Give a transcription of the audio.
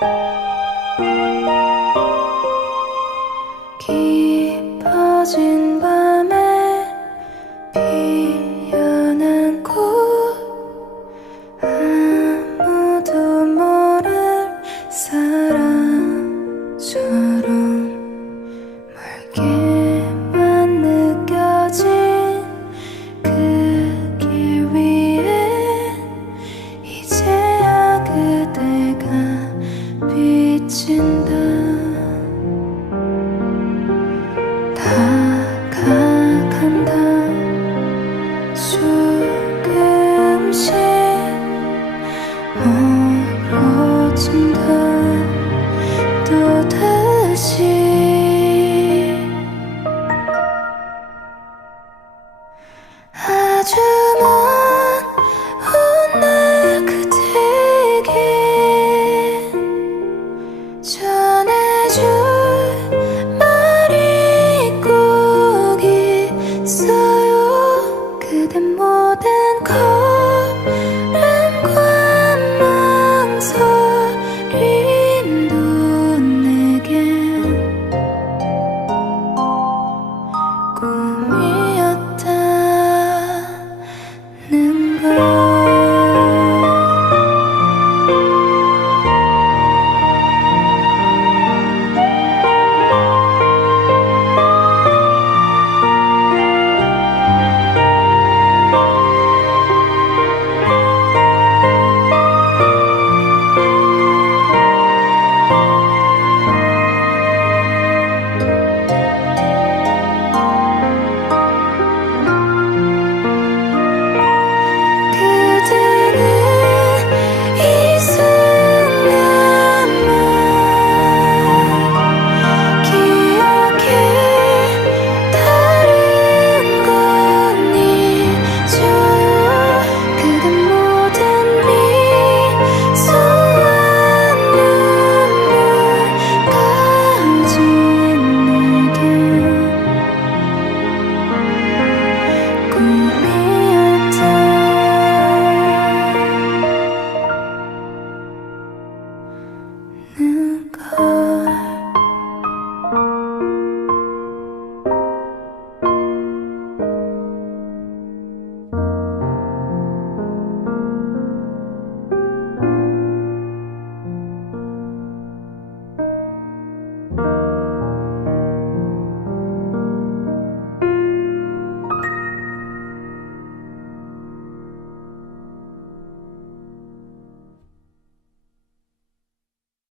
Música 心。